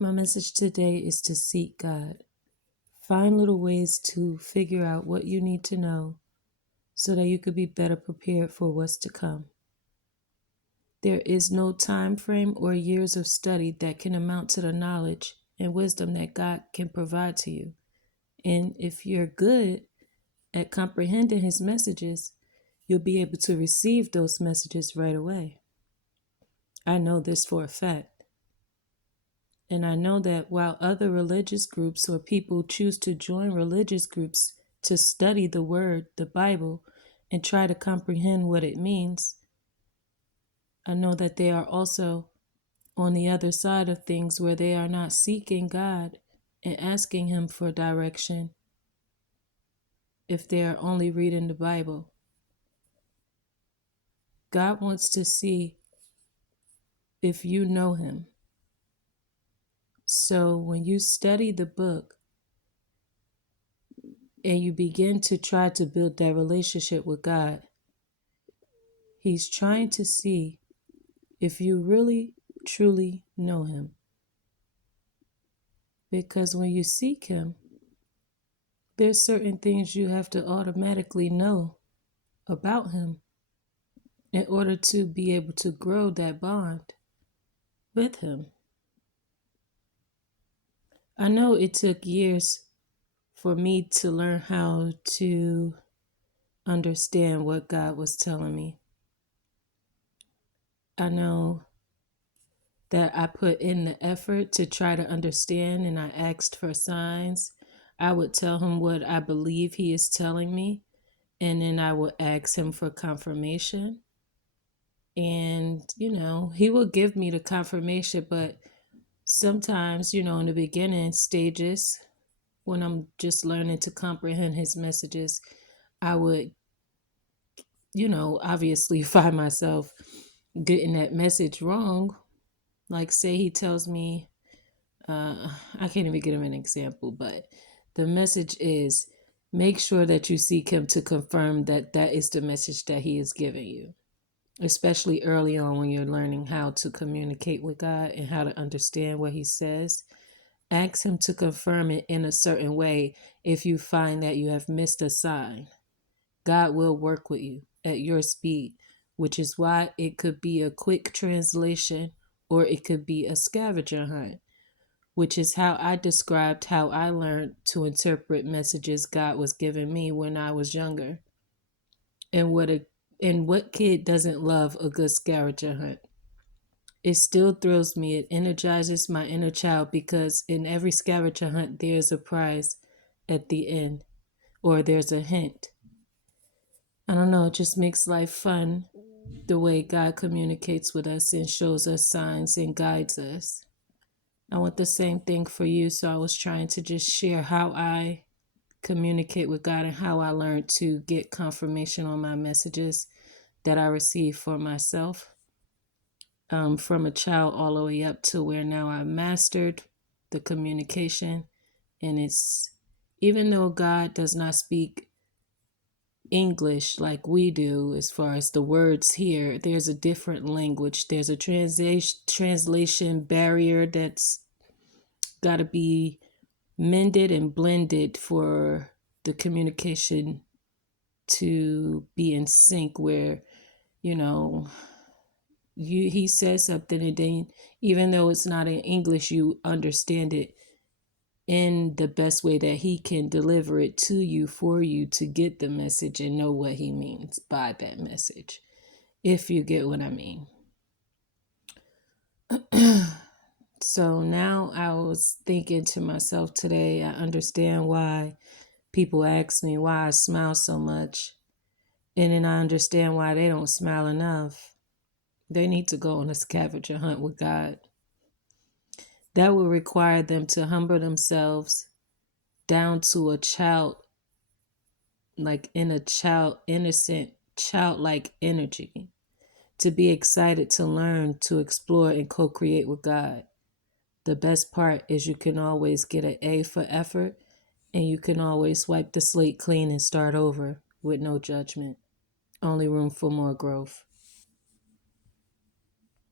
My message today is to seek God. Find little ways to figure out what you need to know so that you could be better prepared for what's to come. There is no time frame or years of study that can amount to the knowledge and wisdom that God can provide to you. And if you're good at comprehending His messages, you'll be able to receive those messages right away. I know this for a fact. And I know that while other religious groups or people choose to join religious groups to study the Word, the Bible, and try to comprehend what it means, I know that they are also on the other side of things where they are not seeking God and asking Him for direction if they are only reading the Bible. God wants to see if you know Him. So when you study the book and you begin to try to build that relationship with God, He's trying to see if you really, truly know Him. Because when you seek Him, there's certain things you have to automatically know about Him in order to be able to grow that bond with Him. I know it took years for me to learn how to understand what God was telling me. I know that I put in the effort to try to understand, and I asked for signs. I would tell Him what I believe He is telling me, and then I would ask Him for confirmation. And, He will give me the confirmation, but sometimes, in the beginning stages, when I'm just learning to comprehend His messages, I would, obviously find myself getting that message wrong. Like, say He tells me, I can't even give Him an example, but the message is make sure that you seek Him to confirm that that is the message that He is giving you, especially early on when you're learning how to communicate with God and how to understand what He says. Ask Him to confirm it in a certain way if you find that you have missed a sign. God will work with you at your speed, which is why it could be a quick translation or it could be a scavenger hunt, which is how I described how I learned to interpret messages God was giving me when I was younger. And what kid doesn't love a good scavenger hunt? It still thrills me. It energizes my inner child because in every scavenger hunt, there's a prize at the end or there's a hint. I don't know, it just makes life fun the way God communicates with us and shows us signs and guides us. I want the same thing for you, so I was trying to just share how I communicate with God and how I learned to get confirmation on my messages that I receive for myself. From a child all the way up to where now I mastered the communication. And it's, even though God does not speak English like we do as far as the words here, there's a different language. There's a translation barrier that's got to be mended and blended for the communication to be in sync where, he says something and then even though it's not in English, you understand it in the best way that He can deliver it to you for you to get the message and know what He means by that message, if you get what I mean. So now I was thinking to myself today, I understand why people ask me why I smile so much. And then I understand why they don't smile enough. They need to go on a scavenger hunt with God. That will require them to humble themselves down to a child, like in a innocent, childlike energy, to be excited to learn, to explore, and co-create with God. The best part is you can always get an A for effort, and you can always wipe the slate clean and start over with no judgment. Only room for more growth.